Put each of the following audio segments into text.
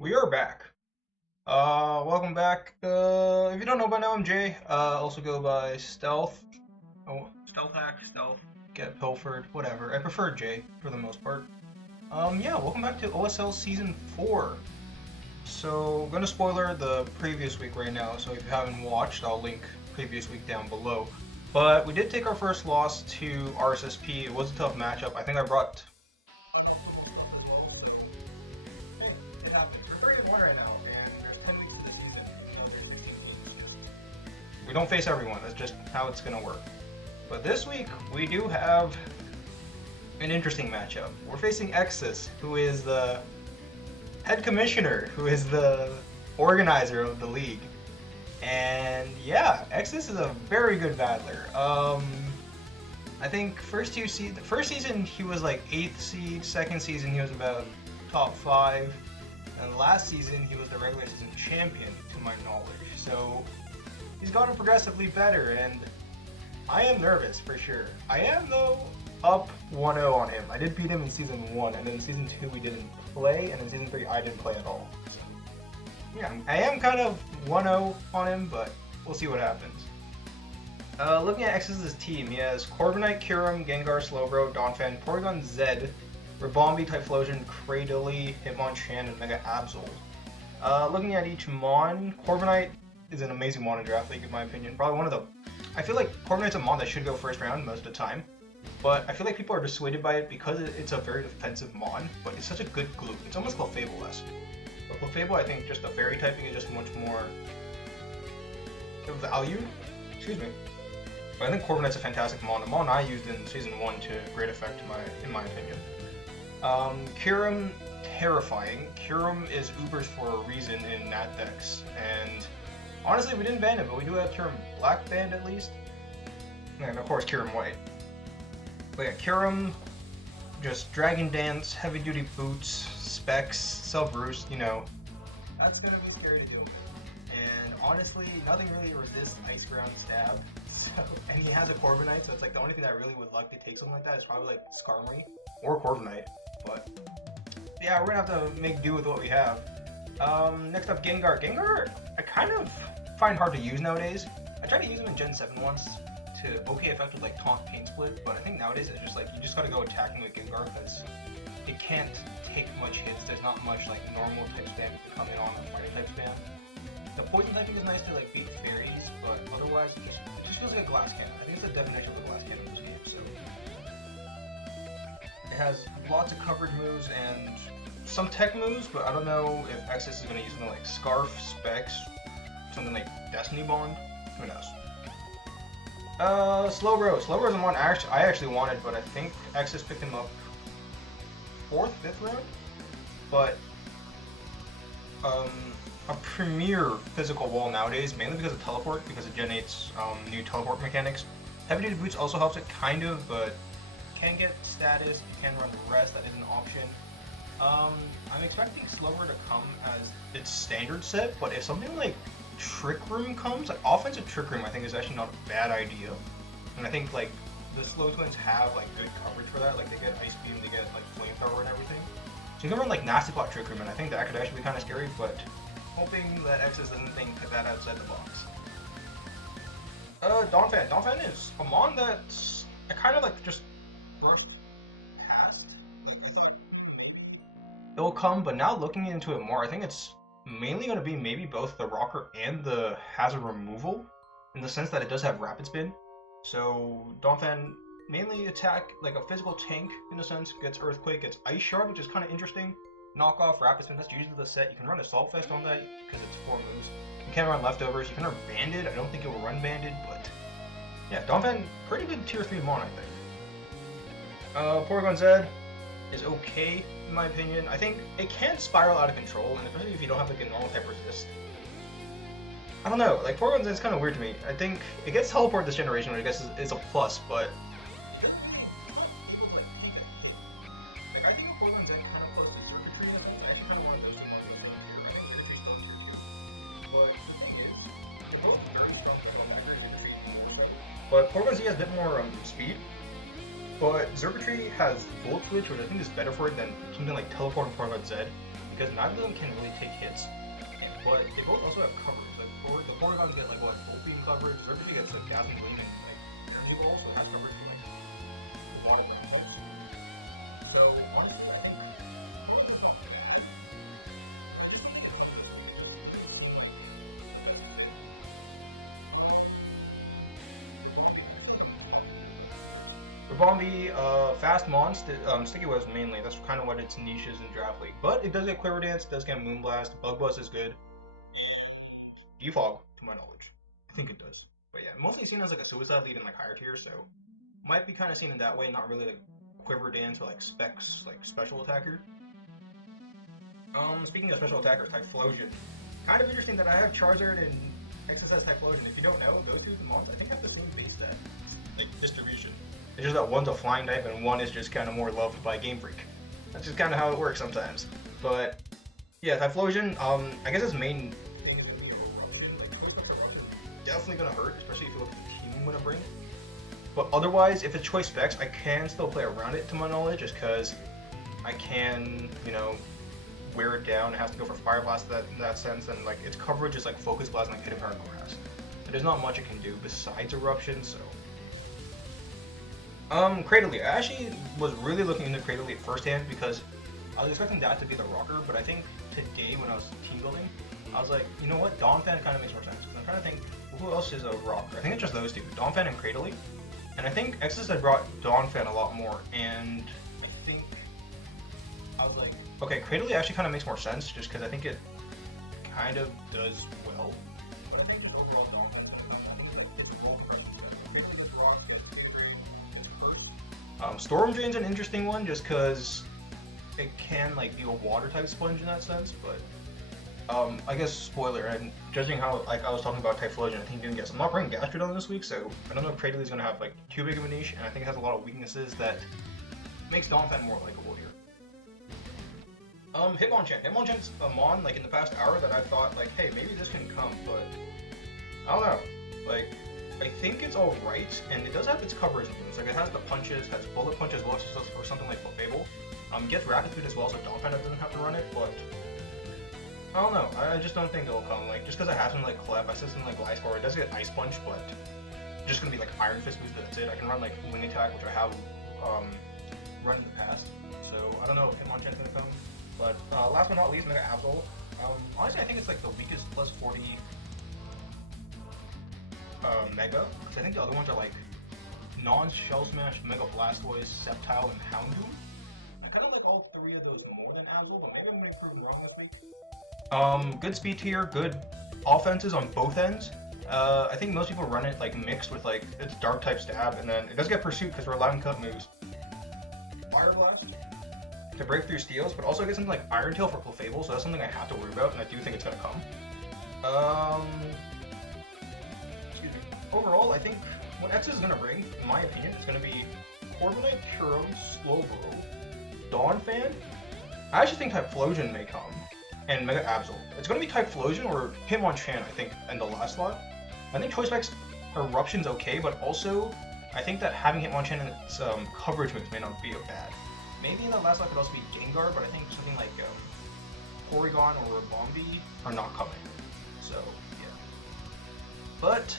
We are back. Welcome back. If you don't know by now, I'm Jay. Also go by Stealth. Oh, Stealth Hack, Stealth, Get Pilfered, whatever. I prefer Jay for the most part. Yeah, welcome back to OSL Season 4. So, I'm gonna spoiler the previous week right now, so if you haven't watched, I'll link previous week down below. But we did take our first loss to RSSP. It was a tough matchup. I think I brought. Hey, it happens. We're 3-1 right now, and there's 10 weeks to the season. So there's 16 games. We don't face everyone. That's just how it's gonna work. But this week we do have an interesting matchup. We're facing Exus, who is the head commissioner, who is the organizer of the league. And yeah, Exus is a very good battler. I think first season he was like 8th seed, second season he was about top 5, and last season he was the regular season champion to my knowledge. So he's gotten progressively better, and I am nervous for sure. I am though up 1-0 on him. I did beat him in season 1, and then season 2 we didn't play, and in season 3 I didn't play at all. So, yeah, I am kind of 1-0 on him, but we'll see what happens. Looking at X's team, he has Corviknight, Kyurem, Gengar, Slowbro, Donphan, Porygon Z, Ribombee, Typhlosion, Cradily, Hitmonchan, and Mega Absol. Looking at each Mon, Corviknight is an amazing Mon in Draft League in my opinion. Probably one of the... I feel like Corviknight's a Mon that should go first round most of the time, but I feel like people are dissuaded by it because it's a very defensive Mon, but it's such a good glue. It's almost Clefable-esque. But Clefable, I think just the Fairy typing is just much more valued. Excuse me. But I think Corviknight's a fantastic Mon. The Mon I used in Season 1 to great effect in my opinion. Kyurem, terrifying. Kyurem is Ubers for a reason in Nat decks, and honestly we didn't ban it, but we do have Kyurem Black banned at least. And of course Kyurem White. But yeah, Kyurem, just Dragon Dance, Heavy Duty Boots, Specs, Self-Roost, you know. That's gonna be scary to deal with. And honestly, nothing really resists Ice Ground Stab. So, and he has a Corviknight, so it's like the only thing that really would likely take something like that is probably like Skarmory or Corviknight. But yeah, we're gonna have to make do with what we have. Next up, Gengar. Gengar, I kind of find hard to use nowadays. I tried to use him in Gen 7 once to okay effect with like Taunt Pain Split, but I think nowadays it's just like you just gotta go attacking with Gengar because it can't take much hits. There's not much like normal type spam coming on the fire type spam. The poison typing is nice to like beat fairies, but otherwise it just feels like a glass cannon. I think it's the definition of a glass cannon in this game. So it has lots of coverage moves and some tech moves, but I don't know if Exus is gonna use something like Scarf, Specs, something like Destiny Bond. Who knows? Slowbro. Slowbro's the one I actually wanted, but I think Exus picked him up 4th, 5th round. But a premier physical wall nowadays, mainly because of teleport, because it generates new teleport mechanics. Heavy Duty Boots also helps it kind of, but can get status, you can run rest, that is an option. I'm expecting Slower to come as its standard set, but if something like Trick Room comes, like offensive Trick Room I think is actually not a bad idea. And I think like the Slow Twins have like good coverage for that, like they get Ice Beam, they get like Flamethrower and everything. So you can run like Nasty Plot Trick Room, and I think that could actually be kind of scary, but hoping that Exus doesn't think that outside the box. Donphan. Donphan is a Mon that's I kind of like just brushed past. It'll come, but now looking into it more, I think it's mainly going to be maybe both the Rocker and the Hazard Removal, in the sense that it does have Rapid Spin. So Donphan mainly attack like a physical tank in a sense, gets Earthquake, gets Ice Shard, which is kind of interesting. Knock off Rapid Spin, that's usually the set. You can run Assault Fest on that because it's 4 moves. You can run Leftovers, you can run Banded. I don't think it will run Banded, but yeah, Donphan, pretty good tier 3 Mon, I think. Porygon Z is okay, in my opinion. I think it can spiral out of control, and especially if you don't have like a normal type resist. I don't know, like Porygon Z is kind of weird to me. I think it gets teleport this generation, which I guess is a plus, but but Porygon Z has a bit more speed. But Xurkitree has Volt Switch, which I think is better for it than something like Teleport and Porygon Z. because neither of them can really take hits, but they both also have coverage. Like the Porygons get like what full beam coverage, Zerbian gets like gas and gleam and like energy ball, so it has coverage to like the bottom of the So honestly, I think Bombi, fast monster, sticky webs mainly. That's kind of what its niche is in Draft League. But it does get Quiver Dance, does get Moonblast, Bug Buzz is good. Defog, to my knowledge. I think it does. But yeah, mostly seen as like a suicide lead in like higher tiers, so might be kind of seen in that way, not really like Quiver Dance or like specs, like special attacker. Speaking of special attackers, Typhlosion. Kind of interesting that I have Charizard and XSS Typhlosion. If you don't know, those two mons I think have the same base set, like distribution. It's just that one's a flying type and one is just kind of more loved by Game Freak. That's just kind of how it works sometimes. But yeah, Typhlosion, I guess its main thing is going to be Eruption. Like, Eruption definitely going to hurt, especially if you look at the team I'm going to bring. But otherwise, if it's choice specs, I can still play around it to my knowledge, just because I can, you know, wear it down. It has to go for Fire Blast in that sense, and like its coverage is like Focus Blast and like Hidden Power Grass. But there's not much it can do besides Eruption, so. Cradily. I actually was really looking into Cradily firsthand because I was expecting that to be the rocker, but I think today when I was team building, I was like, you know what, Donphan kind of makes more sense. Because I'm trying to think, who else is a rocker? I think it's just those two, Donphan and Cradily. And I think Exodus had brought Donphan a lot more, and I think I was like, okay, Cradily actually kind of makes more sense, just because I think it kind of does well. But I think the overall Donphan Storm Drain's an interesting one, just because it can like be a water type sponge in that sense, but I guess spoiler, and judging how like I was talking about Typhlosion, I think doing Gas. I'm not bringing Gastrodon this week, so I don't know if Cradily is going to have like too big of a niche, and I think it has a lot of weaknesses that makes Donphan more likable here. Hitmonchan. Hitmonchan's a mon like in the past hour that I thought like, hey, maybe this can come, but I don't know. Like, I think it's alright, and it does have its coverage moves. Like, it has the punches, has bullet punch as well, or something like Fable. Gets Rapid Food as well, so Donphan doesn't have to run it, but I don't know. I just don't think it'll come. Like, just because I have something like Clef, I said something like Gliscor, it does get Ice Punch, but just gonna be like Iron Fist boost, that's it. I can run like Wing Attack, which I have run in the past, so I don't know if Hitmonchan's gonna come. But last but not least, Mega Absol. Honestly, I think it's like the weakest plus 40 Mega, because I think the other ones are like non-Shell Smash, Mega Blastoise, Sceptile, and Houndoom. I kind of like all three of those more than Absol, but maybe I'm going to prove wrong this week. Good speed tier, good offenses on both ends. I think most people run it like mixed with like its Dark type stab, and then it does get Pursuit because we're allowing cut moves. Fire Blast to break through steals, but also get something like Iron Tail for Clefable, so that's something I have to worry about, and I do think it's going to come. Overall, I think what X is going to bring, in my opinion, is going to be Corviknight, Kyurem, Slowbro, Donphan. I actually think Typhlosion may come, and Mega Absol. It's going to be Typhlosion or Hitmonchan, I think, in the last slot. I think Choice Specs Eruption's okay, but also, I think that having Hitmonchan in its coverage moves may not be bad. Maybe in the last slot could also be Gengar, but I think something like Porygon or Bombi are not coming. So, yeah. But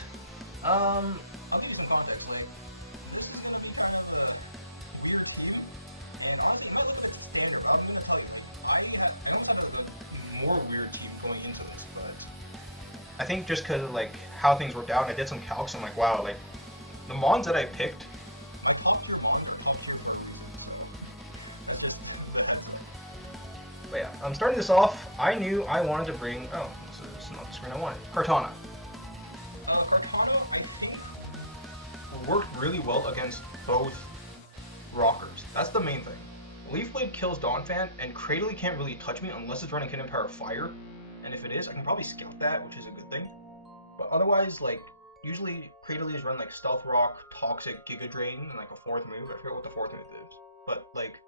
I'll give you some context, like, more weird team going into this, but I think just because of like how things worked out, and I did some calcs, I'm like, wow, like the mons that I picked. But yeah, I'm starting this off. I knew I wanted to bring. Oh, this is not the screen I wanted. Kartana. Worked really well against both rockers. That's the main thing. Leaf Blade kills Donphan, and Cradily can't really touch me unless it's running Hidden Power Fire. And if it is, I can probably scout that, which is a good thing. But otherwise, like, usually Cradily is run like Stealth Rock, Toxic, Giga Drain, and like a fourth move. I forget what the fourth move is. But like,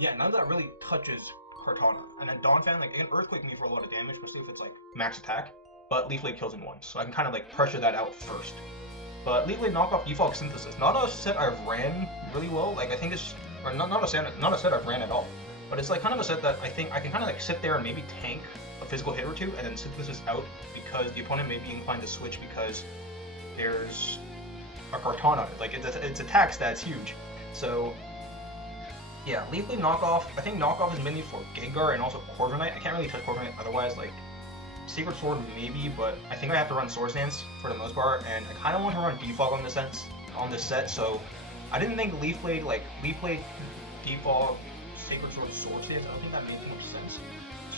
yeah, none of that really touches Kartana. And then Donphan, like, it can Earthquake me for a lot of damage, especially if it's like max attack. But Leaf Blade kills in one, so I can kind of like pressure that out first. But Leaf Blade knock off Defog Synthesis. Not a set I've ran really well. Like, I think it's or not a set I've ran at all. But it's like kind of a set that I think I can kind of like sit there and maybe tank a physical hit or two, and then synthesis out because the opponent may be inclined to switch because there's a Kartana on it. Like its attack stats huge. So yeah, Leaf Blade knockoff. I think knockoff is mainly for Gengar and also Corviknight. I can't really touch Corviknight otherwise. Like Sacred Sword maybe, but I think I have to run Swords Dance for the most part, and I kind of want to run Defog on this set. So I didn't think Leaf Blade, Defog, Sacred Sword, Swords Dance. I don't think that made much sense.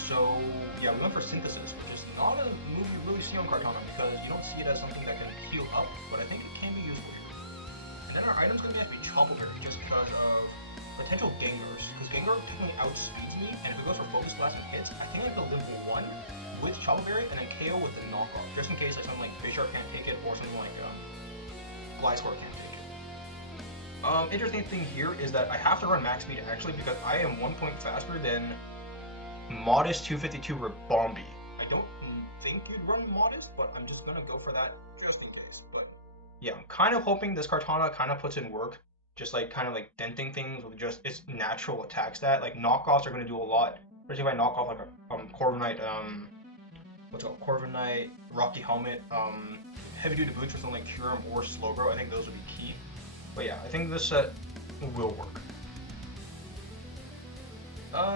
So yeah, we went for Synthesis, which is not a move you really see on Kartana because you don't see it as something that can heal up, but I think it can be useful here. And then our item's gonna have to be Chople Berry just because of potential Gengars, because Gengar technically outspeeds me, and if it goes for Focus Blast and hits, I think I have to live 1 with Chople Berry and then KO with the knockoff, just in case like something like Bisharp can't take it or something like Gliscor can't take it. Interesting thing here is that I have to run max speed actually because I am 1 point faster than Modest 252 Ribombee. I don't think you'd run Modest, but I'm just gonna go for that just in case. But yeah, I'm kind of hoping this Kartana kind of puts in work, just like kind of like denting things with just its natural attack stat. Like knockoffs are gonna do a lot, especially if I knock off like a Corviknight, Corviknight, Rocky Helmet, Heavy Duty Boots for something like Kyurem or Slowbro. I think those would be key. But yeah, I think this set will work.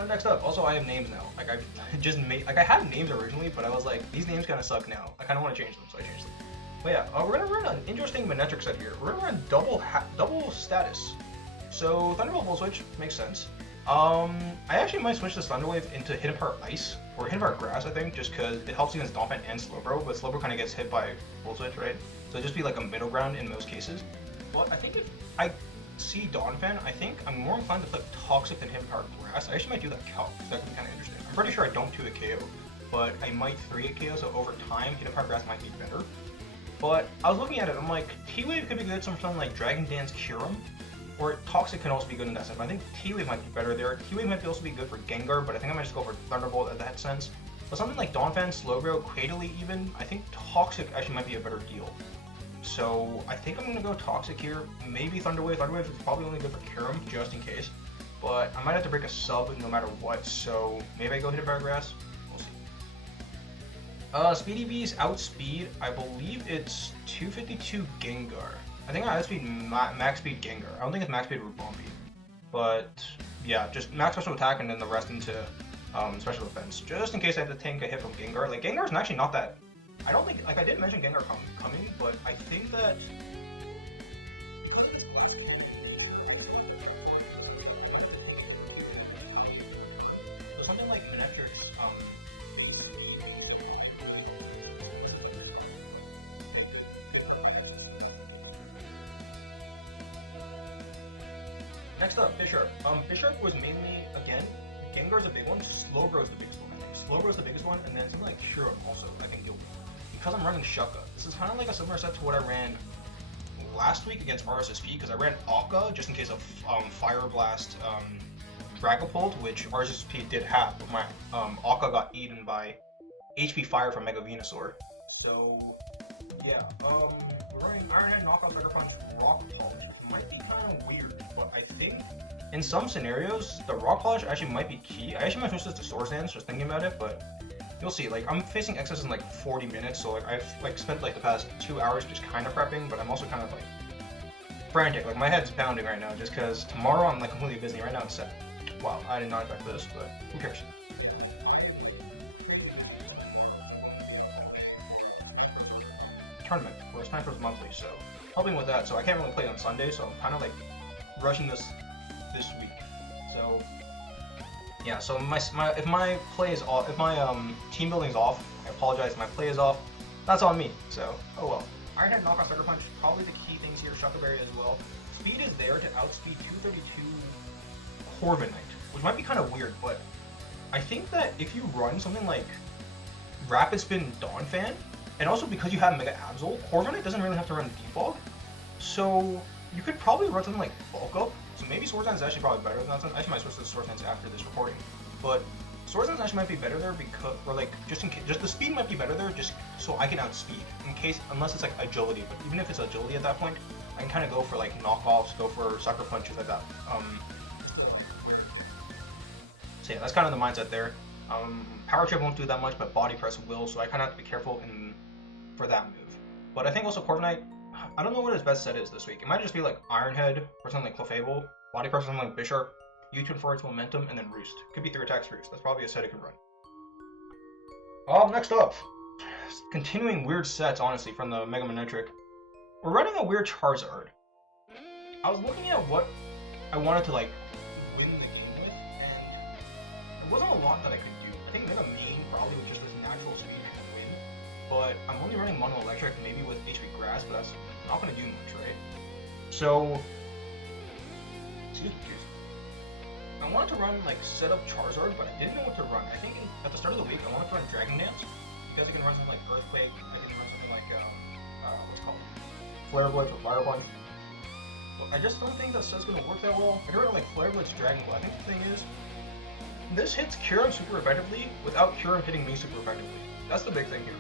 Next up, also I have names now. Like I've just made, like I had names originally, but I was like, these names kind of suck now. I kind of want to change them, so I changed them. But yeah, we're gonna run an interesting Manectric set here. We're gonna run double status. So Thunderbolt Volt Switch makes sense. I actually might switch this Thunderwave into Hidden Power Ice or Hidden Power Grass, I think, just because it helps against Donphan and Slowbro, but Slowbro kind of gets hit by Volt Switch, right? So it'd just be like a middle ground in most cases. But I think if I see Donphan, I think I'm more inclined to play Toxic than Hidden Power Grass. I actually might do that calc. That could be kind of interesting. I'm pretty sure I don't 2-hit KO, but I might 3-hit KO, so over time, Hidden Power Grass might be better. But I was looking at it, I'm like, T-Wave could be good something like Dragon Dance Kyurem, or Toxic can also be good in that sense. But I think T-Wave might be better there. T-Wave might also be good for Gengar, but I think I might just go for Thunderbolt in that sense. But something like Donphan, Slowbro, Cradily even, I think Toxic actually might be a better deal. So I think I'm going to go Toxic here. Maybe Thunderwave. Thunderwave is probably only good for Kyurem, just in case. But I might have to break a sub no matter what, so maybe I go Hidden Power Grass. We'll see. Speedy Bees outspeed, I believe it's 252 Gengar. I think I outspeed max speed Gengar. I don't think it's max speed Ribombee. But yeah, just max special attack and then the rest into special defense. Just in case I have to tank a hit from Gengar. Like Gengar's actually not that. I don't think, like I didn't mention Gengar coming, but I think that so something like Manectric's next up, Bisharp. Bisharp was mainly, again, Gengar's a big one, Slowbro's the biggest one, I think. Slowbro's the biggest one, and then something like Kyurem also, I think you'll. Because I'm running Shucka, this is kind of like a similar set to what I ran last week against RSSP, because I ran Akka just in case of Fire Blast Dragapult, which RSSP did have, but my Akka got eaten by HP Fire from Mega Venusaur. So, yeah, we're running Iron Head, Knockout, Sucker Punch, Rock Polish. It might be kind of weird, but I think in some scenarios, the Rock Polish actually might be key. I actually might switch this to Swords Dance, just thinking about it, but you'll see. Like, I'm facing Excess in like 40 minutes, so like I've like spent like the past 2 hours just kind of prepping, but I'm also kind of like frantic. Like my head's pounding right now just because tomorrow I'm like completely busy. Right now I'm set. Wow, I did not expect this, but who cares? Tournament, where it's time for monthly, so helping with that. So I can't really play on Sunday, so I'm kind of like rushing this week. So yeah, so if my play is off, if my team building is off, I apologize. If my play is off, that's on me. So oh well. Iron Head, Knockout, Sucker Punch, probably the key things here. Shucka Berry as well. Speed is there to outspeed 232 Corviknight, which might be kind of weird, but I think that if you run something like Rapid Spin Donphan, and also because you have Mega Absol, Corviknight doesn't really have to run Defog, so you could probably run something like Bulk Up. So maybe Swords Dance is actually probably better than that. I actually might switch to Swords Dance after this recording, but Swords Dance actually might be better there because, or like just in case, just the speed might be better there, just so I can outspeed in case, unless it's like agility. But even if it's agility at that point, I can kind of go for like knockoffs, go for sucker punches like that. So yeah, that's kind of the mindset there. Power trip won't do that much, but body press will, so I kind of have to be careful for that move. But I think also Corviknight, I don't know what his best set is this week. It might just be like Iron Head or something like Clefable, body press or something like Bisharp, U-turn forward to Momentum, and then Roost. Could be 3 attacks Roost. That's probably a set it can run. Next up, continuing weird sets, honestly, from the Mega Manectric. We're running a weird Charizard. I was looking at what I wanted to like win the game with, and there wasn't a lot that I could do. I think Mega Main probably with just this natural speed I can win, but I'm only running Mono Electric, maybe with HP Grass, but that's not going to do much, right? So, excuse me. I wanted to run like set up Charizard, but I didn't know what to run. I think at the start of the week I wanted to run Dragon Dance because I can run something like Earthquake. I can run something like what's it called Flare Blade or Fire Punch. But I just don't think that set's gonna work that well. I can run like Flare Blade's Dragon Ball. I think the thing is, this hits Kyurem super effectively without Kyurem hitting me super effectively. That's the big thing here.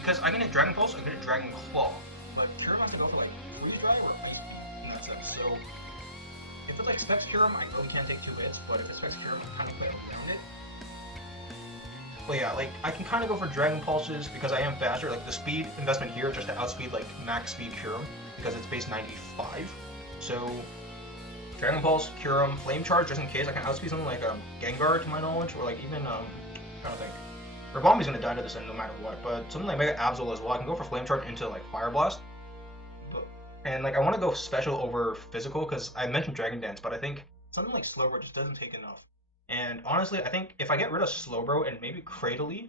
Because I can hit Dragon Pulse, I can hit Dragon Claw, but Kyurem has to go for like Freeze Dry or Ice Beam in that sense. So if it's like Specs Kyurem, I really can't take 2 hits, but if it's Specs Kyurem, I kind of play around it. But yeah, like, I can kind of go for Dragon Pulses because I am faster. Like, the speed investment here just to outspeed, like, max speed Kyurem because it's base 95. So, Dragon Pulse, Kyurem, Flame Charge just in case I can outspeed something like Gengar to my knowledge, or like even, I don't think. Rabami's gonna die to this end no matter what, but something like Mega Absol as well. I can go for Flame Charge into like Fire Blast. And like I want to go special over physical because I mentioned Dragon Dance, but I think something like Slowbro just doesn't take enough. And honestly, I think if I get rid of Slowbro and maybe Cradily,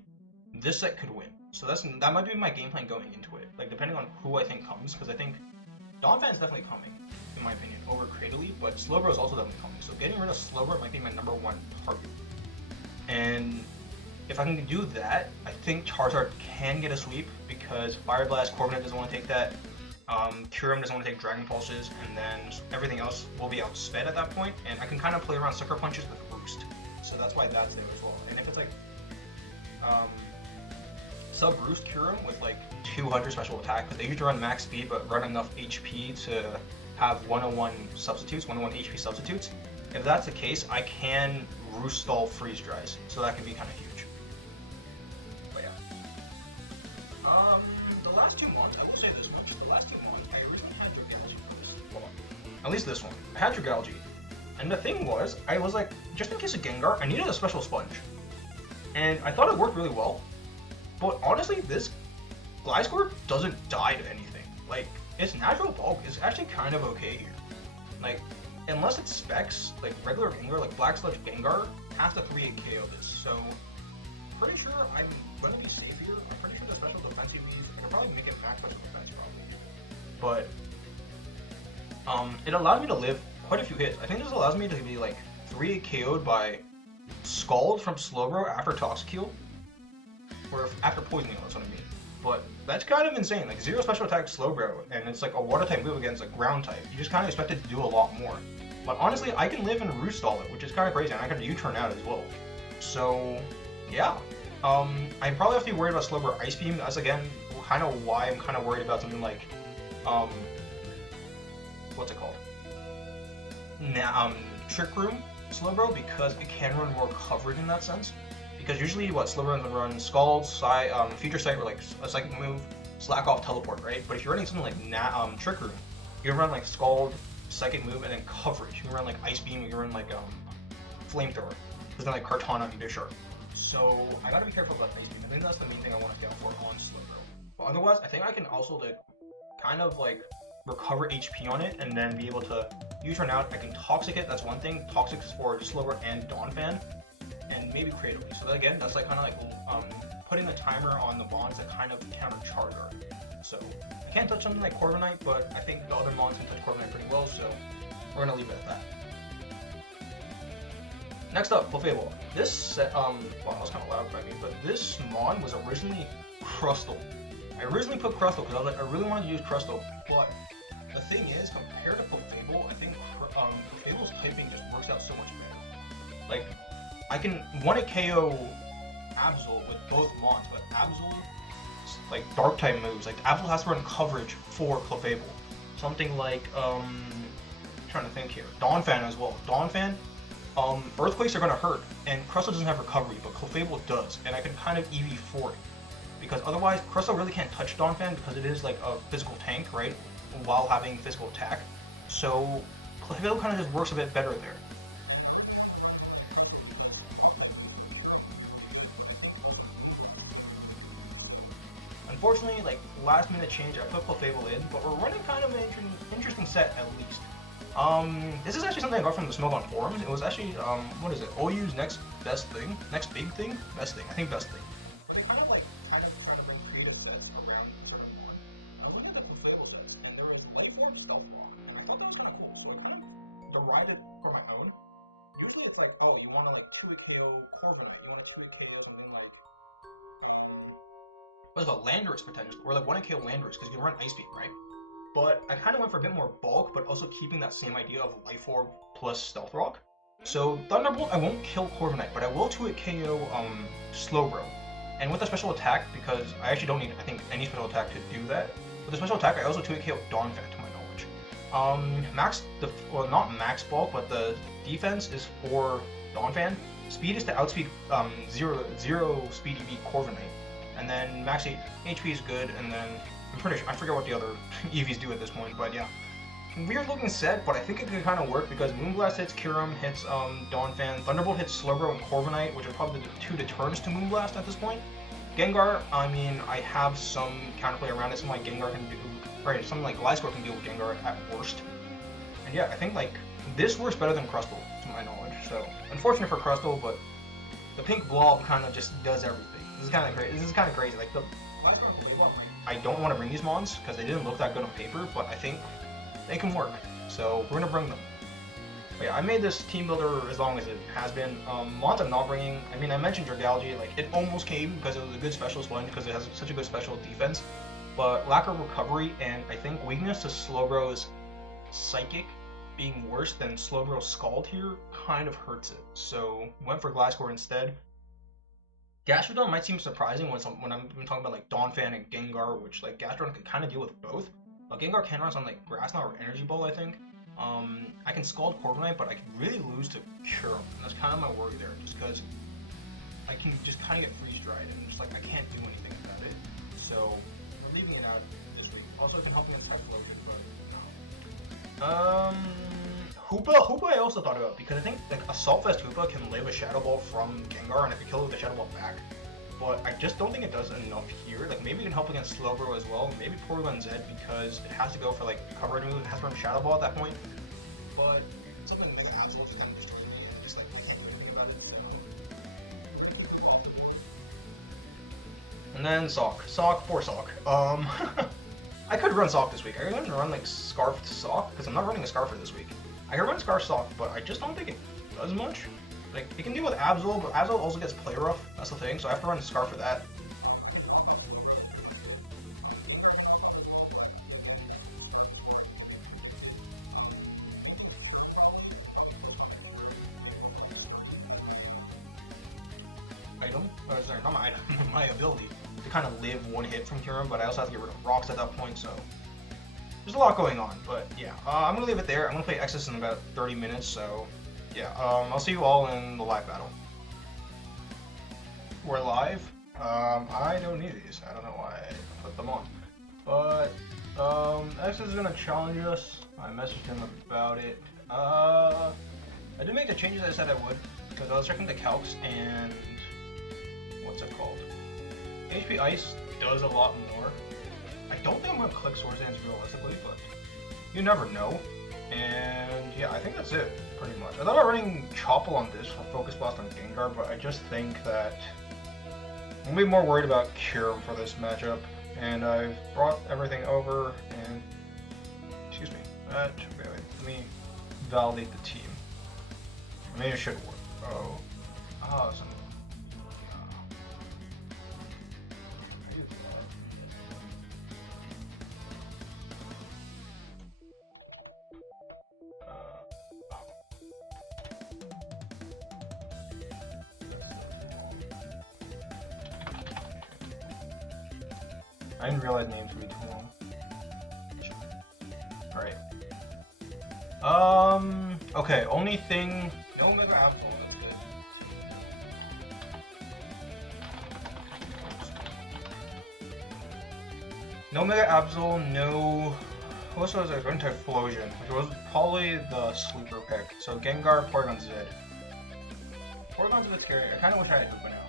this set could win. So that might be my game plan going into it. Like depending on who I think comes, because I think Donphan's definitely coming, in my opinion, over Cradily, but Slowbro is also definitely coming. So getting rid of Slowbro might be my #1 target. And if I can do that, I think Charizard can get a sweep because Fire Blast, Corviknight doesn't want to take that. Kyurem doesn't want to take Dragon Pulses, and then everything else will be outsped at that point, and I can kind of play around Sucker Punches with Roost. So that's why that's there as well. And if it's like sub-Roost Kyurem with like 200 special attack, because they usually run max speed but run enough HP to have 101 substitutes, 101 HP substitutes. If that's the case, I can Roost stall Freeze Dries, so that can be kind of huge. But yeah. The last 2 months, I will say this much, the last 2 months, I originally had Dragalge first. Well, at least this one. I had Dragalge. And the thing was, I was like, just in case of Gengar, I needed a special sponge. And I thought it worked really well. But honestly, this Gliscor doesn't die to anything. Like, its natural bulk is actually kind of okay here. Like, unless it specs, like regular Gengar, like Black Sludge Gengar, has to 3-8 KO this. So, pretty sure I'm going to be safe here. I'm pretty sure the special defense EVs, I can probably make it max special defense probably. But, it allowed me to live quite a few hits. I think this allows me to be like 3-8 KO'd by Scald from Slowbro after Toxicule. Or after Poison Heal, that's what I mean. But that's kind of insane. Like 0 special attack Slowbro, and it's like a water type move against a ground type. You just kind of expect it to do a lot more. But honestly, I can live and Roost stall it, which is kind of crazy, and I can U-turn out as well. So, yeah. I probably have to be worried about Slowbro Ice Beam. That's again kind of why I'm kind of worried about something like, what's it called? Trick Room Slowbro, because it can run more coverage in that sense. Because usually what Slowbro can run Scald, Future Sight, or like a Psychic move, Slack Off, Teleport, right? But if you're running something like Trick Room, you can run like Scald, Psychic move, and then coverage. You can run like Ice Beam, you can run like Flamethrower. There's then like Kartana and Bisharp. So I gotta be careful about Ice Beam. I think that's the main thing I want to go for on Slowbro. But otherwise, I think I can also like kind of like recover HP on it and then be able to U-turn out. I can Toxic it, that's one thing. Toxic is for Slowbro and Donphan. And maybe Cradily. So that, again, that's like kind of like putting a timer on the bonds that kind of counter Charizard. So I can't touch something like Corviknight, but I think the other mons can touch Corviknight pretty well, so we're gonna leave it at that. Next up, Clefable. This set, wow, that was kind of loud by me, but this mon was originally Crustle. I originally put Crustle because I was like, I really wanted to use Crustle, but the thing is, compared to Clefable, I think Clefable's typing just works out so much better. Like, I can 1-hit KO Absol with both mons, but Absol, like dark type moves, like Absol has to run coverage for Clefable. Something like, I'm trying to think here, Donphan as well. Donphan, Earthquakes are going to hurt, and Crustle doesn't have recovery, but Clefable does, and I can kind of EV for it. Because otherwise, Crustle really can't touch Donphan because it is like a physical tank, right? While having physical attack. So Clefable kind of just works a bit better there. Unfortunately, like, last minute change, I put Clefable in, but we're running kind of an interesting set at least. This is actually something I got from the Smogon forums. It was actually, what is it? OU's next best thing? Next big thing? Best thing. I think best thing. They kind of like, created that around sort of one. I was looking at the Clefable sets, and there was Lighthouse Stealth Block, and I thought that was kind of cool, so I kind of derived it for my own. Usually it's like, oh, you want to like 2-hit KO Corviknight, you want to 2-hit KO something like, what's it called? Landorus potentially, or like 1-hit KO Landorus, because you can run Ice Beam, right? But I kind of went for a bit more bulk, but also keeping that same idea of Life Orb plus Stealth Rock. So Thunderbolt, I won't kill Corviknight, but I will 2-hit KO Slowbro. And with a special attack, because I actually don't need, I think, any special attack to do that. With a special attack, I also 2-hit KO Donphan, to my knowledge. Well, not max bulk, but the defense is for Donphan. Speed is to outspeed zero speed EV Corviknight. And then max HP is good, and then I'm pretty sure, I forget what the other EVs do at this point, but yeah. Weird looking set, but I think it could kind of work because Moonblast hits Kyurem, hits Donphan, Thunderbolt hits Slowbro and Corviknight, which are probably the two deterrents to Moonblast at this point. Gengar, I mean, I have some counterplay around it, something like Gengar can do, or something like Gliscor can deal with Gengar at worst. And yeah, I think like this works better than Crustle, to my knowledge. So unfortunate for Crustle, but the pink blob kind of just does everything. This is kind of crazy. This is kind of crazy. Like I don't want to bring these mons because they didn't look that good on paper, but I think they can work. So we're gonna bring them. But yeah, I made this team builder as long as it has been. Mons I'm not bringing. I mean, I mentioned Dragalge. Like it almost came because it was a good special sponge because it has such a good special defense, but lack of recovery and I think weakness to Slowbro's Psychic being worse than Slowbro's Scald here kind of hurts it. So went for Gliscor instead. Gastrodon might seem surprising when I'm talking about like Donphan and Gengar, which like Gastrodon can kind of deal with both. But Gengar can run on like Grass Knot or Energy Ball, I think. I can Scald Corviknight, but I can really lose to Kyurem, and that's kind of my worry there, just because I can just kind of get freeze dried and just like I can't do anything about it. So I'm leaving it out this week. Also, it can help me on Typhlosion, but Hoopa I also thought about because I think like Assault Vest Hoopa can live a Shadow Ball from Gengar and I can kill it with a Shadow Ball back. But I just don't think it does enough here. Like maybe it can help against Slowbro as well. Maybe Porygon Z because it has to go for like recovery move. It has to run Shadow Ball at that point. But something Mega Absol just kind of destroyed me. Just like I can't do anything about it. So. And then Sock, poor Sock. I could run Sock this week. I could run like Scarf to Sock because I'm not running a Scarfer this week. I could run Scarf Sock, but I just don't think it does much. Like, it can deal with Absol, but Absol also gets Play Rough, that's the thing, so I have to run a Scarf for that. Item? Oh, sorry, not my item, my ability to kind of live one hit from Kyurem, but I also have to get rid of Rocks at that point, so there's a lot going on, but yeah. I'm going to leave it there. I'm going to play Exodus in about 30 minutes, so yeah, I'll see you all in the live battle. We're live. I don't need these. I don't know why I put them on. But, Exodus is going to challenge us. I messaged him about it. I did make the changes I said I would, because I was checking the calcs, and what's it called? HP Ice does a lot more. I don't think I'm going to click Swords Dance realistically, but you never know. And yeah, I think that's it, pretty much. I thought about running Chople on this for Focus Blast on Gengar, but I just think that I'm going to be more worried about Kyurem for this matchup. And I've brought everything over, and excuse me, let me validate the team. Maybe it should work. Awesome. I didn't realize names would be too long. Alright. Okay, only thing... No Mega Apple. No Mega Absol, no... What was it? Anti-Explosion, which was probably the sleeper pick. So Gengar, Porygon Z. Porygon's a bit scary. I kind of wish I had Hoopa now.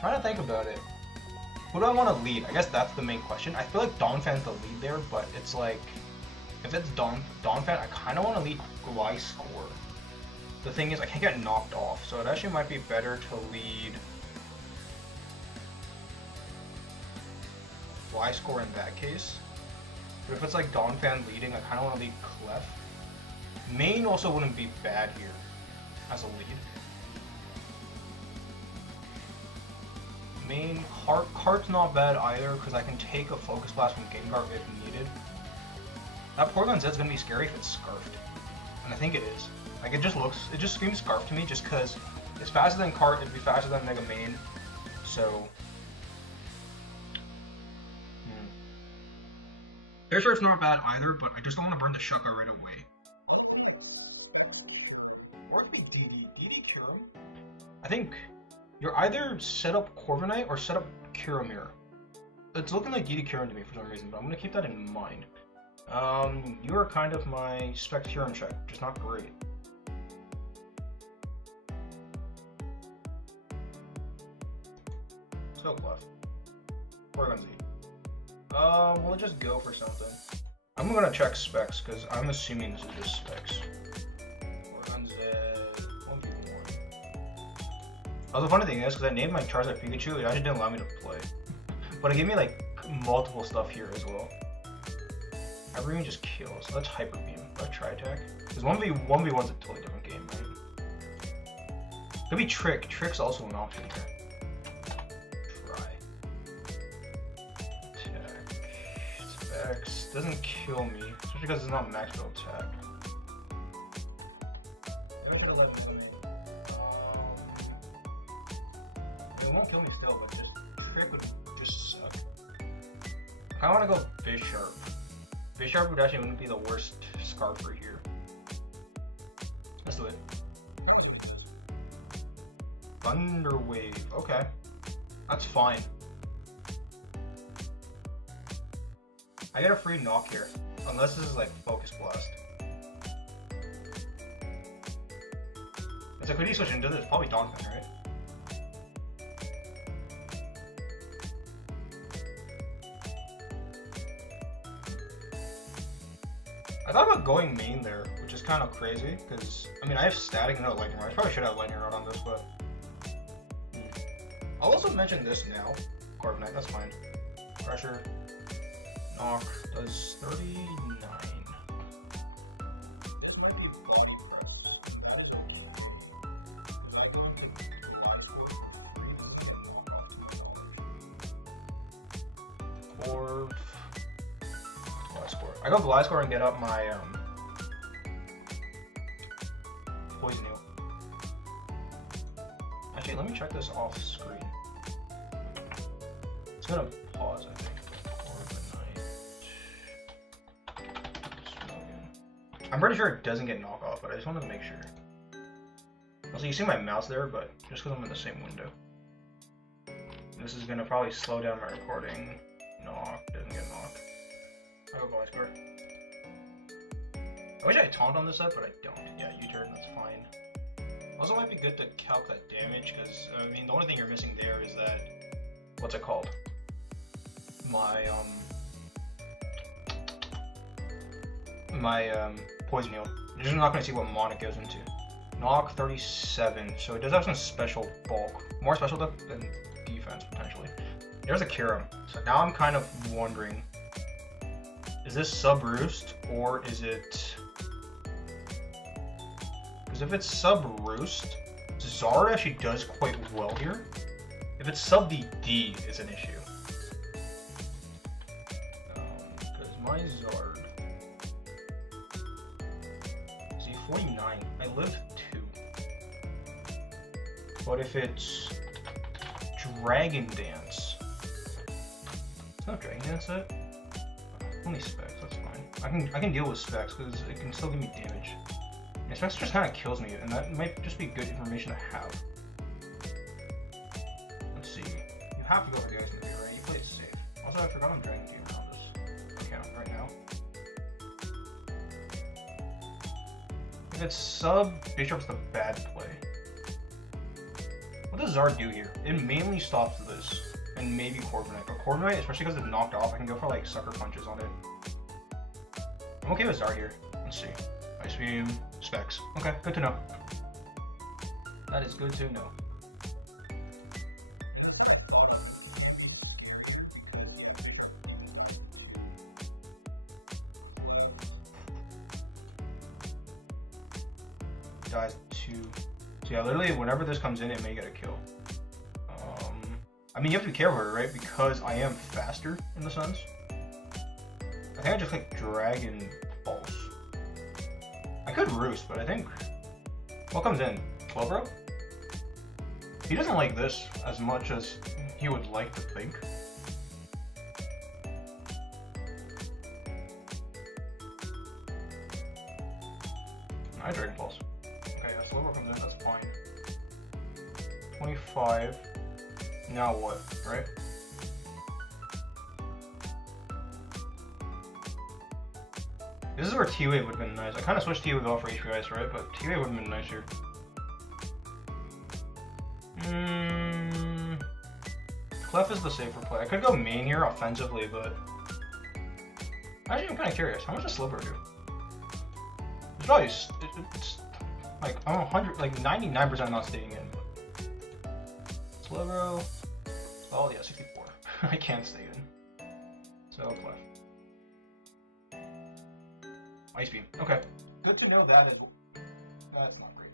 Trying to think about it. Who do I want to lead? I guess that's the main question. I feel like Donphan's the lead there, but it's like... If it's Donphan, I kind of want to lead Gliscor. The thing is, I can't get knocked off, so it actually might be better to lead Gliscor in that case. But if it's like Donphan leading, I kind of want to lead Clef. Main also wouldn't be bad here as a lead. Main Heart's not bad either because I can take a Focus Blast from Gengar if needed. That Porygon Z's gonna be scary if it's Scarfed, and I think it is. Like it just screams Scarf to me just because it's faster than Cart, it'd be faster than Mega Main, so. Fair sure it's not bad either, but I just don't want to burn the Shucka right away. Or it could be DD Kyurem. I think you're either set up Corviknight or set up Kyurem. It's looking like DD Kyurem to me for some reason, but I'm gonna keep that in mind. You are kind of my Spec Kyurem check, which is not great. Let's go left. Porygon Z. We'll just go for something. I'm gonna check specs, because I'm assuming this is just specs. Porygon Z, won't be more. Oh, the funny thing is, because I named my Charizard Pikachu, it actually didn't allow me to play. But it gave me, like, multiple stuff here as well. Hyper Beam just kills. Let's Hyper Beam. Let's Tri Attack. Because 1v1's a totally different game, right? Could be Trick. Trick's also an option here. Doesn't kill me, especially because it's not max build attack. It won't kill me still, but just Trick would just suck. I want to go Bisharp. Bisharp would actually wouldn't be the worst Scarfer here. Let's do it. Thunder Wave. Okay, that's fine. I get a free knock here, unless this is like Focus Blast. It's a Cody switch into this, probably Donphan, right? I thought about going main there, which is kind of crazy, because, I mean, I have Static and no Lightning Rod. I probably should have Lightning Rod on this, but... I'll also mention this now. Corviknight, that's fine. Pressure. Knock does 39. Or Gliscor. I go Gliscor and get up my Poison Heal. Actually, let me check this off screen. It's gonna pause, I think. I'm pretty sure it doesn't get knockoff, but I just wanted to make sure. Also, you see my mouse there, but just because I'm in the same window. This is gonna probably slow down my recording. Knock, doesn't get knocked. I go Gliscor. I wish I had taunt on this set, but I don't. Yeah, U-turn, that's fine. Also, it might be good to calc that damage, because, I mean, the only thing you're missing there is that... What's it called? My Poison Heal. You're just not going to see what mon it goes into. Knock 37, so it does have some special bulk. More special than defense, potentially. There's a Kyurem. So now I'm kind of wondering, is this sub-roost, or is it... Because if it's sub-roost, Zard actually does quite well here. If it's sub-DD, it's an issue. Because my Zard... 49. I live 2. But if it's Dragon Dance, it's not Dragon Dance set. Only specs. That's fine. I can deal with specs because it can still give me damage. And specs just kind of kills me, and that might just be good information to have. Let's see. have to go for the ice movie, right? You play it safe. Also, I forgot I'm dragging Team around this account right now. If it's sub, Bishop's the bad play. What does Zard do here? It mainly stops this, and maybe Corviknight. But Corviknight, especially because it's knocked off, I can go for like sucker punches on it. I'm okay with Zard here. Let's see. Ice Beam, Specs. Okay, good to know. That is good to know. Dies 2. So yeah, literally whenever this comes in, it may get a kill. I mean, you have to be careful, right? Because I am faster in the sense. I think I just click Dragon Pulse. I could Roost, but I think... What comes in? Slowbro? He doesn't like this as much as he would like to think. I Dragon Pulse. Okay, yeah, Slowbro comes in, that's fine. 25. Now what, right? This is where T-Wave would have been nice. I kind of switched T-Wave off for HP Ice, right? But T-Wave would have been nicer. Clef is the safer play. I could go main here offensively, but... Actually, I'm kind of curious. How much does Slowbro do? It's probably... It's like, I'm 100... Like, 99% not staying in. Slowbro... Oh, yeah, 64. I can't stay in. So, Clef. Ice Beam. Okay. Good to know that. That's not great.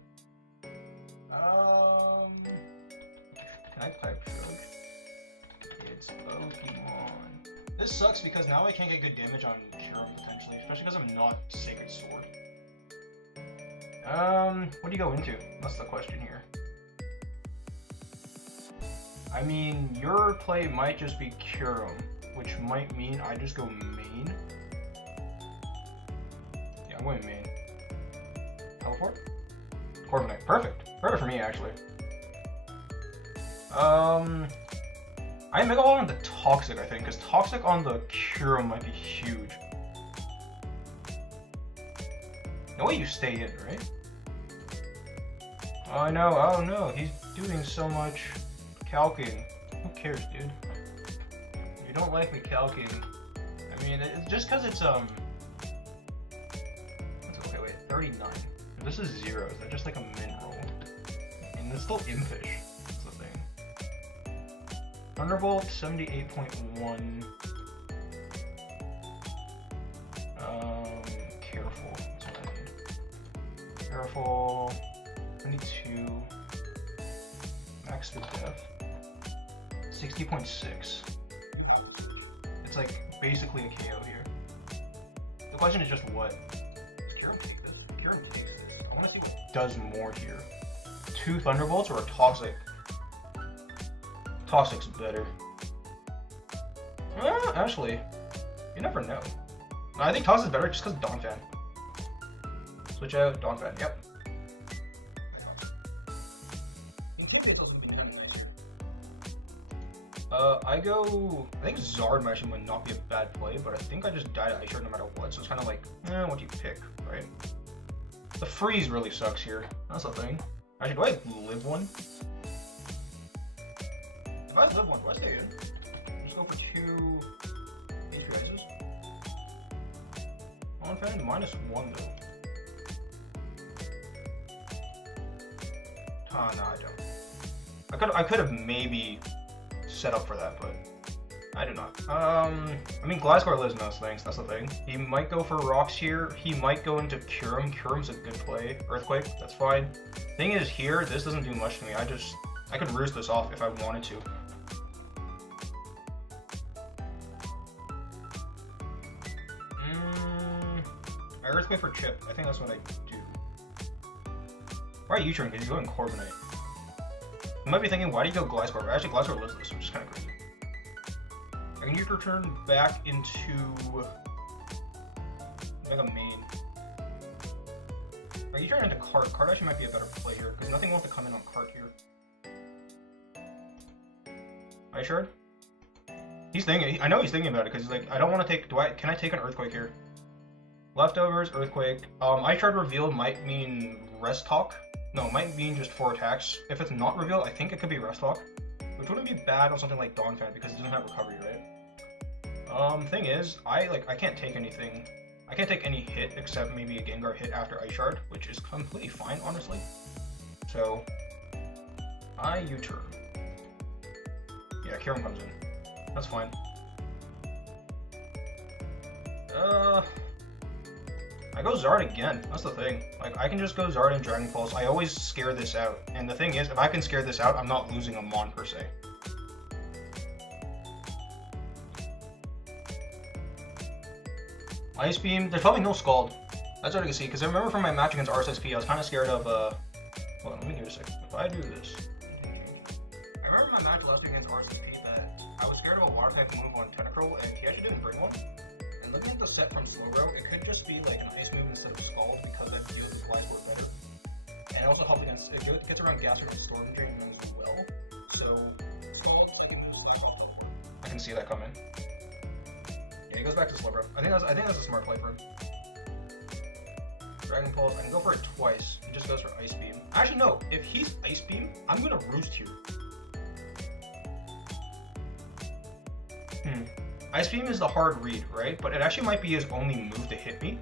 Can I type Shrug? It's Pokemon. This sucks because now I can't get good damage on Kyurem potentially, especially because I'm not Sacred Sword. What do you go into? That's the question here. I mean, your play might just be Kyurem, which might mean I just go main. Yeah, I'm going main. Teleport? Corviknight. Perfect. Perfect for me, actually. I Mega Ball on the Toxic, I think, because Toxic on the Kyurem might be huge. No way you stay in, right? Oh no, oh no, he's doing so much calcing. Who cares, dude? If you don't like me calcing, I mean, it's just because it's, okay, wait, 39. If this is 0, is that just like a min roll? And it's still Impish. That's the thing. Thunderbolt, 78.1. Careful. That's what I need. Careful. 22. Max to death. 60.6. It's like basically a KO here. The question is just what? Does Kyurem take this? Kyurem takes this. I want to see what does more here. 2 Thunderbolts or a Toxic? Toxic's better. Actually, you never know. I think Toxic's better just because Donphan. Switch out, Donphan, yep. I think Zard actually might not be a bad play, but I think I just died at Ice Shard no matter what, so it's kind of like, what do you pick, right? The freeze really sucks here. That's the thing. Actually, do I live one? If I live one, do I stay in? Just go for 2 HP Ices. Donphan, -1 though. Oh, no, I don't. I could have maybe set up for that, but I do not. I mean, Gliscor lives most things, that's the thing. He might go for rocks here. He might go into Kyurem. Kyurem's a good play. Earthquake, that's fine. Thing is here, this doesn't do much to me. I could roost this off if I wanted to. I Earthquake for chip. I think that's what I do. Why are you trying? Because he's going Corviknight. You might be thinking, why do you go Gliscor? Actually, Gliscor lives this, which is kind of crazy. I can use return back into Mega Main. Are you turning into Cart? Cart actually might be a better play here, because nothing wants to come in on Cart here. Are you sure? He's thinking. I know he's thinking about it because he's like, I don't want to take. Can I take an earthquake here? Leftovers, earthquake. I tried revealed might mean rest talk. No, it might mean just 4 attacks. If it's not revealed, I think it could be rest talk, which wouldn't be bad on something like Dawn Fan because it doesn't have recovery, right? Thing is, I can't take anything. I can't take any hit except maybe a Gengar hit after Ice Shard, which is completely fine, honestly. So, I U-turn. Yeah, Kieran comes in. That's fine. I go Zard again. That's the thing. Like, I can just go Zard and Dragon Pulse. I always scare this out. And the thing is, if I can scare this out, I'm not losing a Mon per se. Ice Beam. There's probably no Scald. That's what I can see. Because I remember from my match against RSSP, I was kind of scared of, Hold on, let me give it a second. If I do this... I remember my match last week against RSSP that I was scared of a Water type move on Tentacruel, and he actually didn't bring one. And looking at the set from Slowbro, it could just be like an Ice move instead of Scald because that deals with Fly Sport better. And it also helps against, it gets around Gas and Storm Drain as well. So, I can see that coming. Yeah, he goes back to Slowbro. I think that's a smart play for him. Dragon Pulse, I can go for it twice. He just goes for Ice Beam. Actually, no. If he's Ice Beam, I'm gonna Roost here. Ice Beam is the hard read, right? But it actually might be his only move to hit me.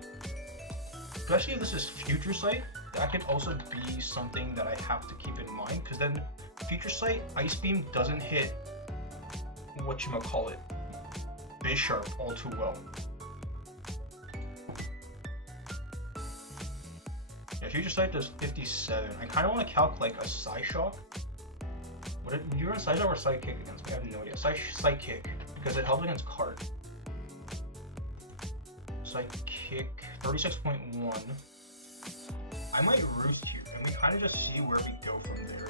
Especially if this is Future Sight, that could also be something that I have to keep in mind. Because then, Future Sight, Ice Beam doesn't hit whatchamacallit, Bisharp all too well. Yeah, Future Sight does 57. I kind of want to calc like a Psyshock. Would you run Psyshock or Psychick against me? I have no idea. Psychick, because it helps against Cart. Psychick, 36.1. I might Roost here, and we kind of just see where we go from there.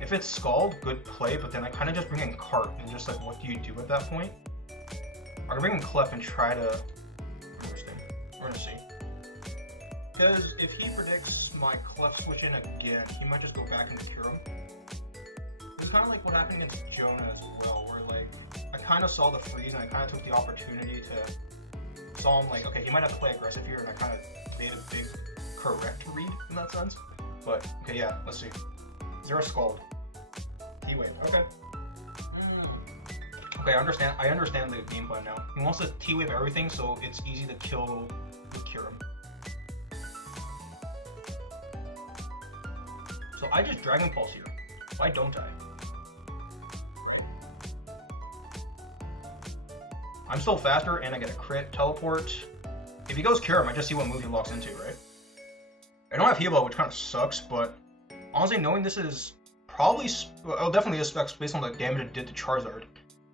If it's Scald, good play, but then I kind of just bring in Cart, and just like, what do you do at that point? I'm gonna bring in Clef and try to... Interesting. We're gonna see. Because if he predicts my Clef switch in again, he might just go back into Cure him. It's kind of like what happened against Jonah as well, where like, I kind of saw the freeze and I kind of took the opportunity to saw him like, okay, he might have to play aggressive here, and I kind of made a big correct read in that sense. But, okay, yeah, let's see. Zero Scald. T-Wave, okay. Okay, I understand the game plan now. He wants to T-Wave everything, so it's easy to kill with Cure him. So I just Dragon Pulse here. Why don't I? I'm still faster, and I get a crit, teleport. If he goes Cure him, I just see what move he locks into, right? I don't have Heal, which kind of sucks, but honestly, knowing this is probably, well, definitely is specs based on the damage it did to Charizard.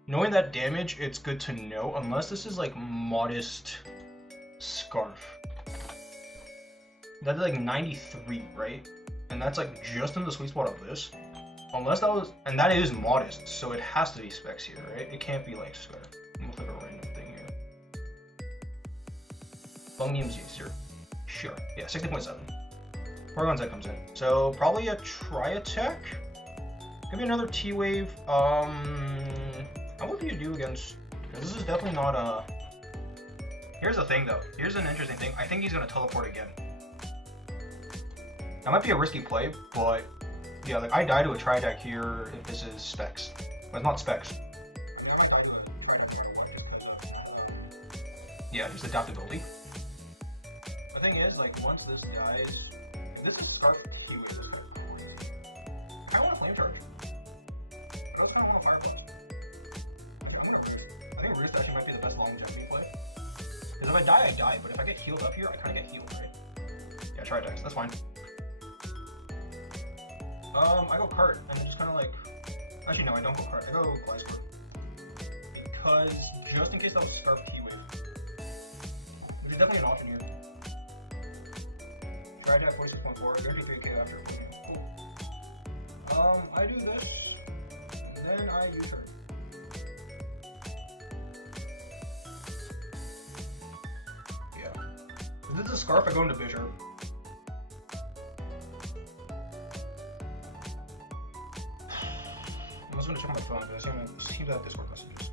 Knowing that damage, it's good to know, unless this is like modest Scarf. That did like 93, right? And that's like just in the sweet spot of this. Unless that was, and that is modest, so it has to be specs here, right? It can't be like Scarf. I'm gonna click a random thing here. Fungium's here. Sure. Yeah, 60.7. Porygon Z comes in. So probably a Tri-Attack. Could be another T-Wave. How would you do against? This is definitely not a. Here's the thing though. Here's an interesting thing. I think he's gonna teleport again. That might be a risky play, but yeah, like I die to a Tri-Attack here if this is specs. But it's not specs. Yeah, just adaptability. The thing is, like, once this dies, this is I want a Flame Charge. I also kind of want a Fire Blast. Yeah, I think Roost actually might be the best longevity play. Because if I die, I die, but if I get healed up here, I kind of get healed, right? Yeah, try attacks, that's fine. I go Cart, and then just kind of like... Actually, no, I don't go Cart, I go Gliscor. Because, just in case that was Scarf T-Wave. Which is definitely an option here. Try to have 46.4, 33k after. Cool. I do this, then I U-turn. Yeah. If this is a Scarf, I go into Bisharp. I'm just gonna check my phone, but I seem to have Discord messages.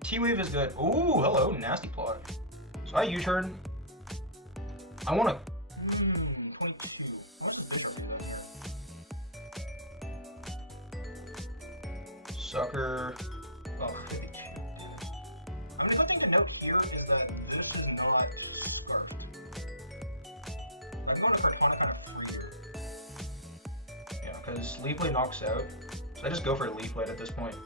T-Wave is good. Ooh, hello, nasty plot. So I U-turn. I want to... 22. What's the picture Sucker. Oh, 52. I mean, the one thing to note here is that this is not scarfed. I'm going to Cortana kind of free. Yeah, because Leaf Blade knocks out. So I just go for Leaf Blade at this point.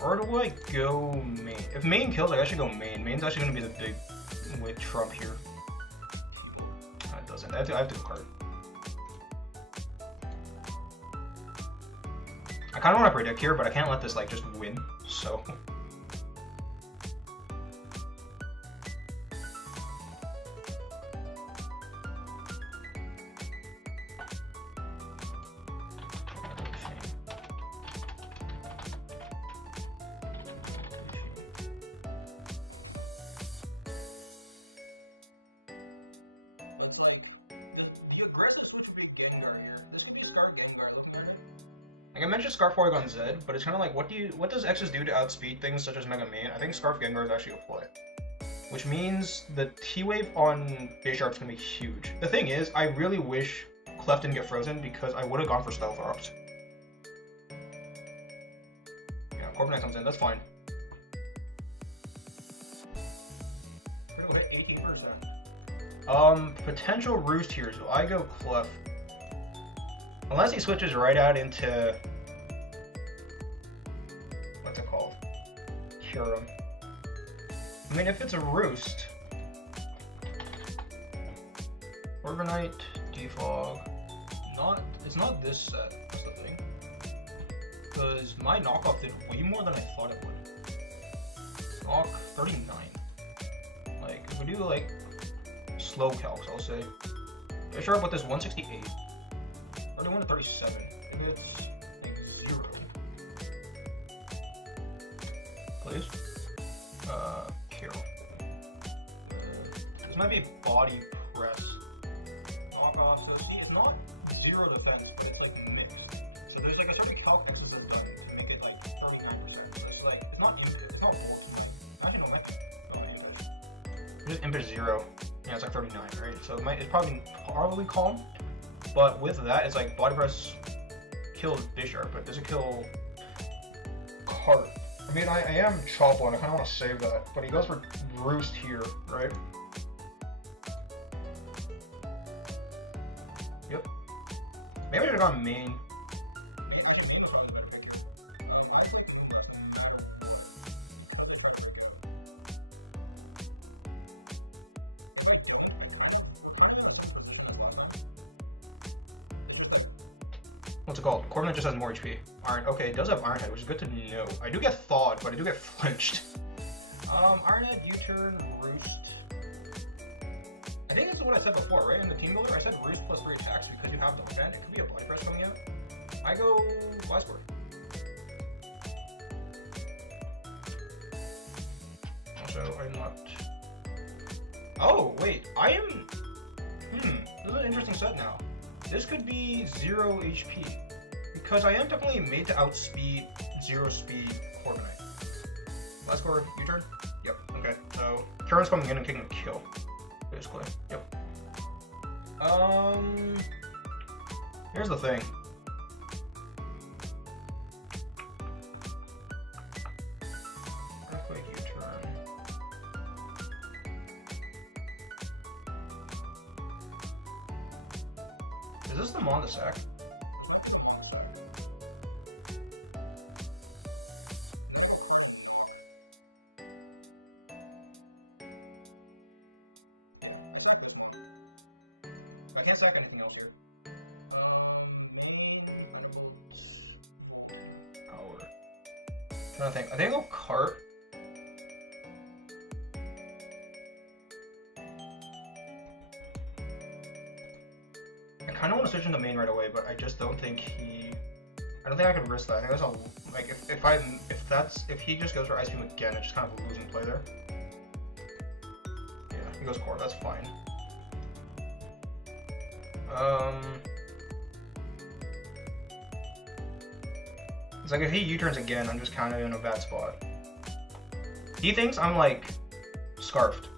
Or do I go main? If main kills, I should go main. Main's actually going to be the big with trump here. No, it doesn't. I have to go card. I kind of want to predict here, but I can't let this like just win. So. Like I mentioned Scarf Porygon Z, but it's kind of like what does X's do to outspeed things such as Mega Man? I think Scarf Gengar is actually a play. Which means the T-Wave on Bisharp's gonna be huge. The thing is, I really wish Clef didn't get frozen because I would have gone for Stealth Ops. Yeah, Corviknight comes in, that's fine. We're gonna hit 18%. Potential Roost here, so I go Clef. Unless he switches right out into... what's it called? Kyurem. I mean, if it's a Roost... Corviknight, Defog... It's not this set, that's the thing. Because my knockoff did way more than I thought it would. Knock 39. Like, if we do, like, slow calcs, I'll say. Bisharp with this 168. 31 to 37. If it's like 0. Please. Carol. This might be a body press. Knockoff. So see, it's not 0 defense, but it's like mixed. So there's like a certain calc X's have done to make it like 39%. So it's like, it's not input, it's not 4. Actually, no, it just input 0. Yeah, it's like 39, right? So it's probably calm. But with that, it's like body press kills Bisharp, but does it kill Cart? I mean, I am Chop One, I kind of want to save that, but he goes for Roost here, right? Yep. Maybe I should have gone main. What's it called? Corviknight just has more HP. Iron. Okay, it does have Iron Head, which is good to know. I do get Thawed, but I do get flinched. Iron Head, U-turn, Roost. I think this is what I said before, right? In the Teambuilder, I said Roost plus 3 attacks because you have the defend. It could be a body press coming out. I go Gliscor. Also, I'm not. Oh wait, I am. This is an interesting set now. This could be 0 HP, because I am definitely made to outspeed 0 speed Corviknight. Last score, U-turn? Yep, okay. So, Kyurem's coming in and taking a kill, basically. Yep. Here's the thing. Earthquake U-turn. Is this the Mondstack? I can't stack anything else here. Power. I'm trying to think. I think I'll go Cart. I kind of want to switch into main right away, but I just don't think I don't think I could risk that. I think that's a, like, if he just goes for Ice Beam again, it's just kind of a losing play there. Yeah, he goes Core, that's fine. It's like if he U-turns again, I'm just kind of in a bad spot. He thinks I'm like scarfed,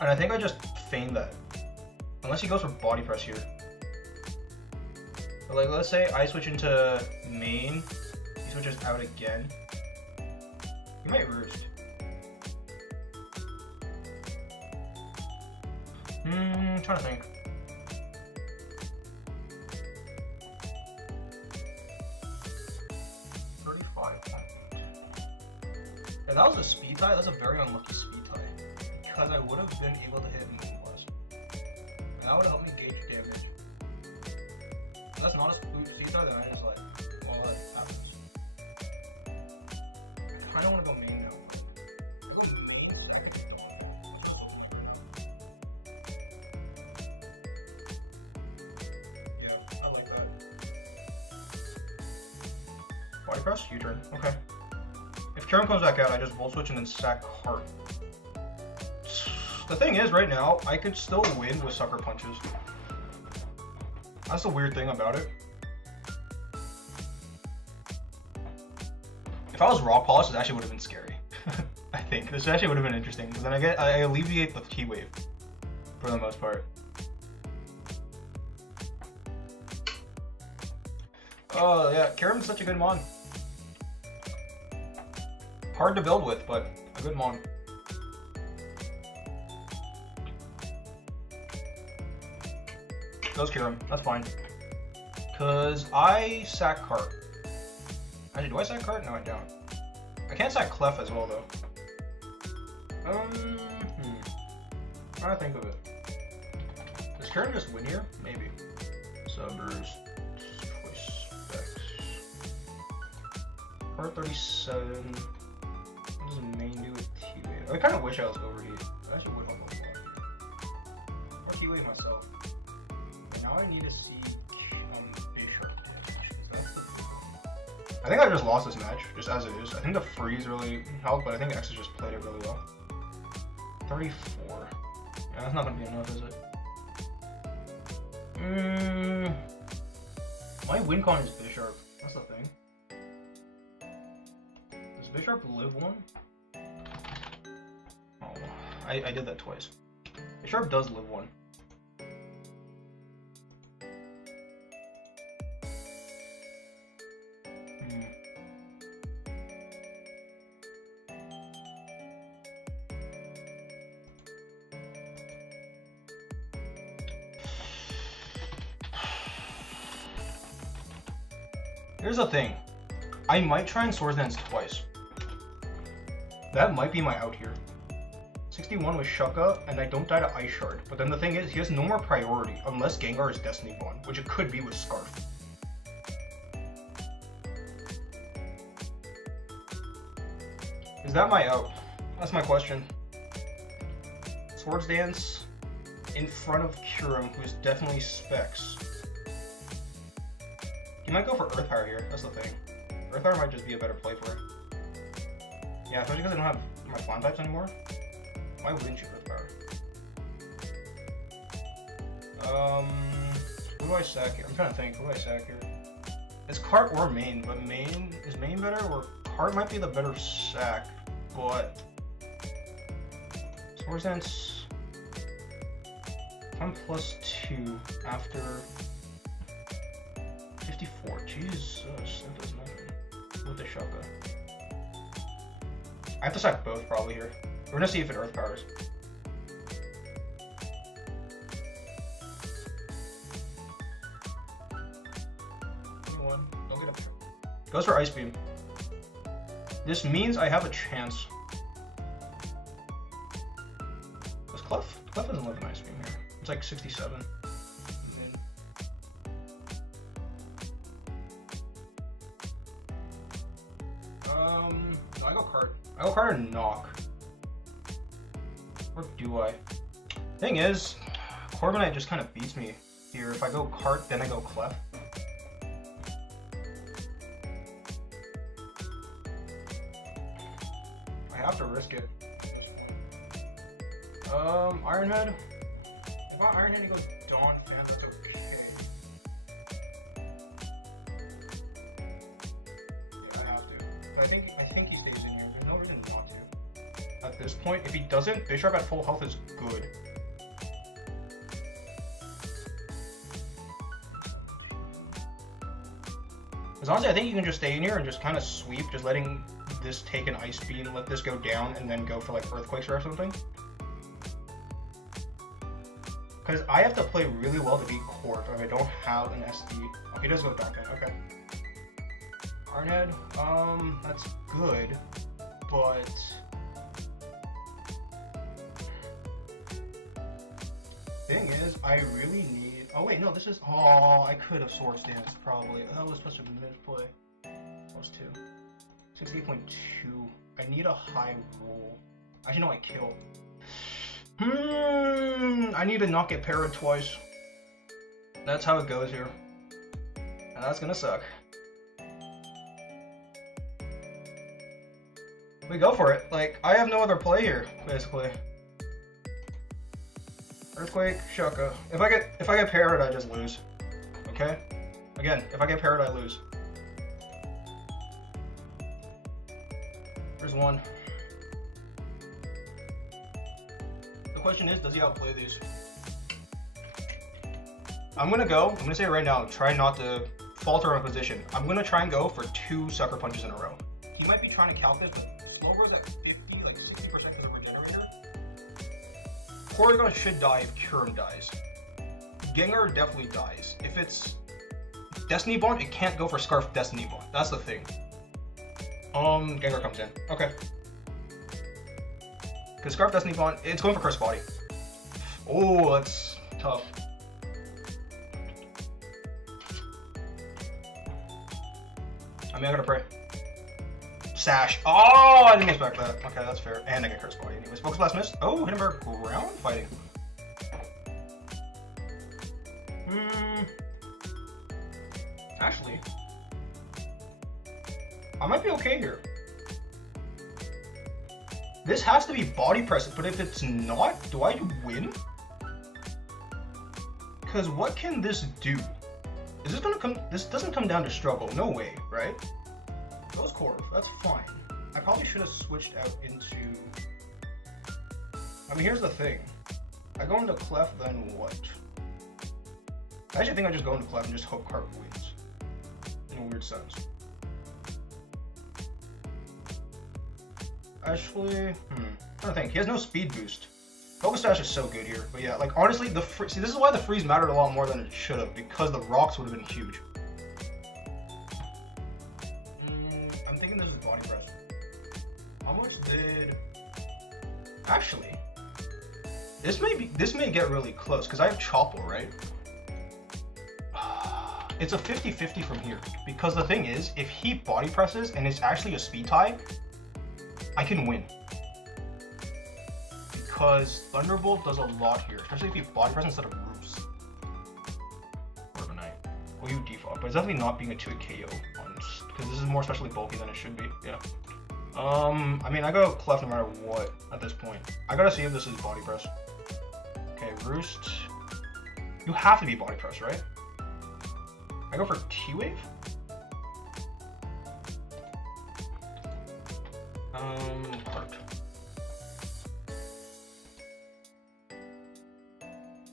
and I think I just feigned that. Unless he goes for body press here. But like, let's say I switch into main, he switches out again. He might roost. I'm trying to think. Yeah, that was a speed tie. That's a very unlucky speed tie. Because I would have been able to hit MewMore. And that would have helped me gauge damage. If that's not a speed tie, then I just like, well, that happens. I kind of want to go main now. Yeah, I like that. Body press, U-turn. Okay. If Karam comes back out, I just volt switch and then sack heart. The thing is, right now, I could still win with sucker punches. That's the weird thing about it. If I was rock polish, this actually would have been scary. I think this actually would have been interesting because then I alleviate the T wave for the most part. Oh yeah, Karam's such a good mon. Hard to build with, but a good mon. Goes Karam, that's fine. Cause I sack cart. Actually, do I sack cart? No, I don't. I can't sack clef as well though. Trying to think of it. Does Karam just win here? Maybe. Subbers. Choice specs. Part 37. What does main do with T-Wave? I kind of wish I was overheat. I actually would almost want here. Or T-Wave myself. But now I need to see Bishop damage. That's the thing. I think I just lost this match, just as it is. I think the freeze really helped, but I think X has just played it really well. 34. Yeah, that's not going to be enough, is it? My win con is Bishop. That's the thing. Does Bishop live one? Oh, I did that twice. Bishop does live one. Here's the thing. I might try and Swords Dance twice. That might be my out here. 61 with Shucka, and I don't die to Ice Shard. But then the thing is, he has no more priority unless Gengar is Destiny Bond, which it could be with Scarf. Is that my out? That's my question. Swords Dance in front of Kurum, who is definitely Specs. He might go for Earth Power here, that's the thing. Earth Power might just be a better play for him. Yeah, especially because I don't have my Flan types anymore. Why wouldn't you Earth Power? Who do I sack here? I'm trying to think, who do I sack here? It's Cart or Main, but is Main better? Or Cart might be the better sack, but... Swords Dance... I'm +2 after... 54. Jesus, that does nothing with the Shucka. I have to sack both probably here. We're gonna see if it Earth Powers. Don't get up here. Goes for Ice Beam. This means I have a chance. Does Clef? Clef doesn't live an Ice Beam here. It's like 67. No, I go Cart. I go Cart or Knock. Or do I? Thing is, Corviknight just kind of beats me here. If I go Cart, then I go Clef. I have to risk it. Iron Head. If I Iron Head, he goes Dawn Fan. That's okay. think he stays in here. There's no reason not to. At this point, if he doesn't, Bishop at full health is good. Because honestly, I think you can just stay in here and just kind of sweep, just letting this take an Ice Beam, let this go down, and then go for like Earthquakes or something. Because I have to play really well to beat Corp if I don't have an SD. Oh, he does go Dark End, okay. Ironhead, that's good, but... Thing is, I really need... Oh wait, no, this is... Oh, I could have Swords Dance, probably. That was supposed to be misplay. That was 2. 68.2. I need a high roll. Actually, no, I kill. I need to not get parried twice. That's how it goes here. And that's gonna suck. We go for it. Like, I have no other play here, basically. Earthquake, Shaka. If I get parried, I just lose. Okay? Again, if I get parried, I lose. There's one. The question is, does he outplay these? I'm gonna say it right now, try not to falter in position. I'm gonna try and go for 2 Sucker Punches in a row. He might be trying to calc this, but Slowbro's at 50, like 60% for the Regenerator. Porygon should die if Kyurem dies. Gengar definitely dies. If it's Destiny Bond, it can't go for Scarf Destiny Bond. That's the thing. Gengar comes in. Okay. Because Scarf Destiny Bond, it's going for Curse Body. Oh, that's tough. I mean, I gotta pray. Sash. Oh, I didn't expect that. Okay, that's fair. And I get Curse Body anyways. Focus Blast missed. Oh, Hindenburg ground fighting. Actually, I might be okay here. This has to be Body Press, but if it's not, do I win? Because what can this do? Is this gonna come? This doesn't come down to struggle. No way, right? Goes Corv. That's fine. I probably should have switched out into. I mean, here's the thing. I go into Clef, then what? I actually think I just go into Clef and just hope Carp wins. In a weird sense. Actually, I'm trying to think. He has no speed boost. Focus Dash is so good here. But yeah, like honestly, see, this is why the freeze mattered a lot more than it should have, because the rocks would have been huge. I'm thinking this is Body Press. How much did? Actually, this may get really close because I have Chople, right? It's a 50-50 from here, because the thing is, if he Body Presses and it's actually a speed tie, I can win. Because Thunderbolt does a lot here, especially if you Body Press instead of Roofs. Or of a Night. Well, you default, but it's definitely not being a 2-hit KO, because this is more especially bulky than it should be, yeah. I mean, I go Clef no matter what at this point. I gotta see if this is Body Press. Okay, Roost. You have to be Body Press, right? I go for T-Wave? Heart.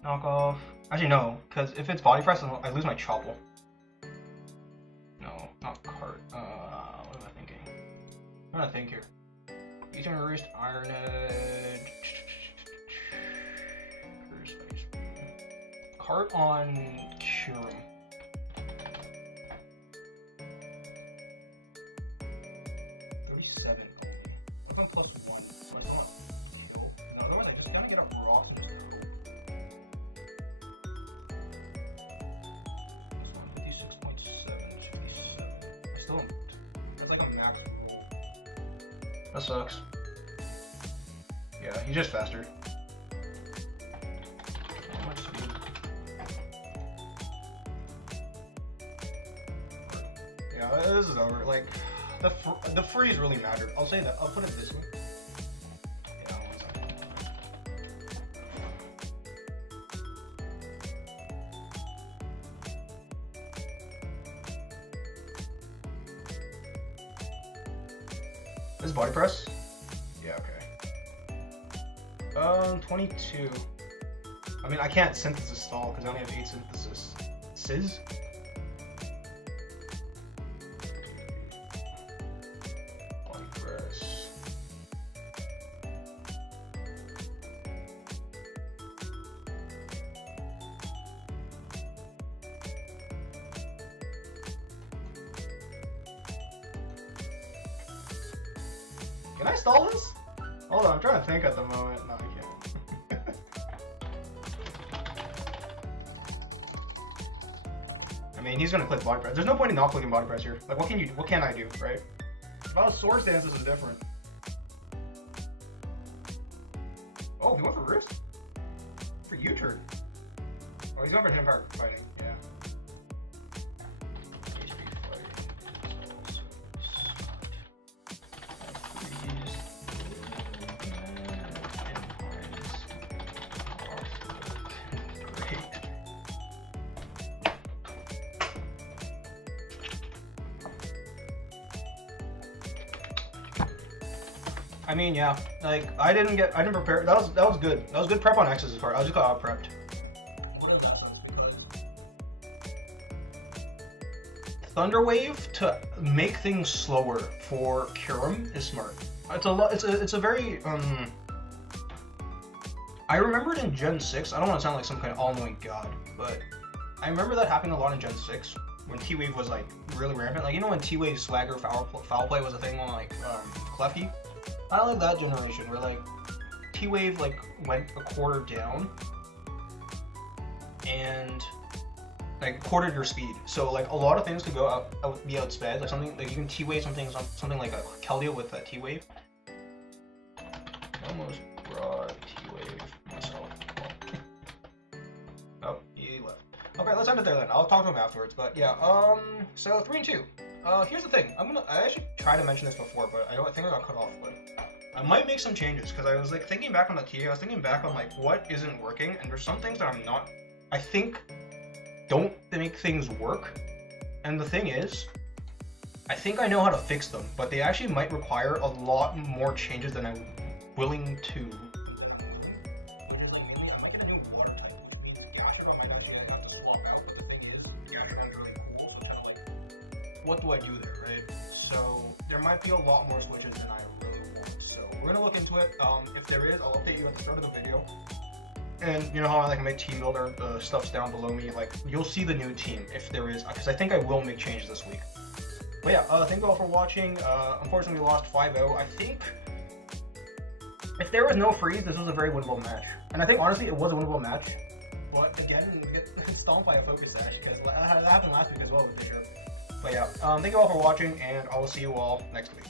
Knockoff. Actually, no, because if it's Body Press, I lose my Chople. No, not Cart. What am I thinking? I'm trying to think here. Eastern Roost, Ironhead. Cart on Kyurem. That sucks. Yeah, he's just faster. How much speed? Yeah, this is over. Like, the freeze really mattered. I'll say that. I'll put it this way. Yeah, 1 second. This is body press? Yeah, okay. 22. I mean, I can't synthesis stall because I only have 8 synthesis. Sizz? Body press. Can I stall this? Hold on, I'm trying to think at the moment. No, I can't. I mean, he's gonna click body press. There's no point in not clicking body press here. Like, what can I do, right? If I was sword stance, this is different. Oh, he went for wrist? For U-turn. Oh, he's going for him fighting, yeah. I mean, yeah, like I didn't prepare. That was good. That was good prep on X's part. I just got out prepped. Thunderwave to make things slower for Kirim is smart. It's a very I remember it in Gen 6. I don't want to sound like some kind of all-knowing god, but I remember that happening a lot in Gen 6 when T-Wave was like really rampant. Like, you know when T-Wave swagger foul play was a thing on like Klefki? I like that generation where like T-Wave like went a quarter down and like quartered your speed. So like a lot of things could go be outsped. Like something like you can T-Wave something like a Keldeo with a T-Wave. Almost brought T-Wave myself. Oh, he left. Okay, let's end it there then. I'll talk to him afterwards. But yeah, so 3 and 2. Here's the thing. I actually tried to mention this before, but I think I got cut off. But I might make some changes because I was like thinking back on the TA. I was thinking back on like what isn't working, and there's some things that I think don't make things work. And the thing is, I think I know how to fix them, but they actually might require a lot more changes than I'm willing to. What do I do there, right? So there might be a lot more switches than I really want. So we're gonna look into it. If there is, I'll update you at the start of the video. And you know how I like make Teambuilder, the stuff's down below me. Like you'll see the new team if there is, because I think I will make changes this week. But yeah, thank you all for watching. Unfortunately, we lost 5-0. I think if there was no freeze, this was a very winnable match. And I think honestly, it was a winnable match. But again, we get stomped by a focus sash because that happened last week as well with Fisher. But yeah, thank you all for watching, and I will see you all next week.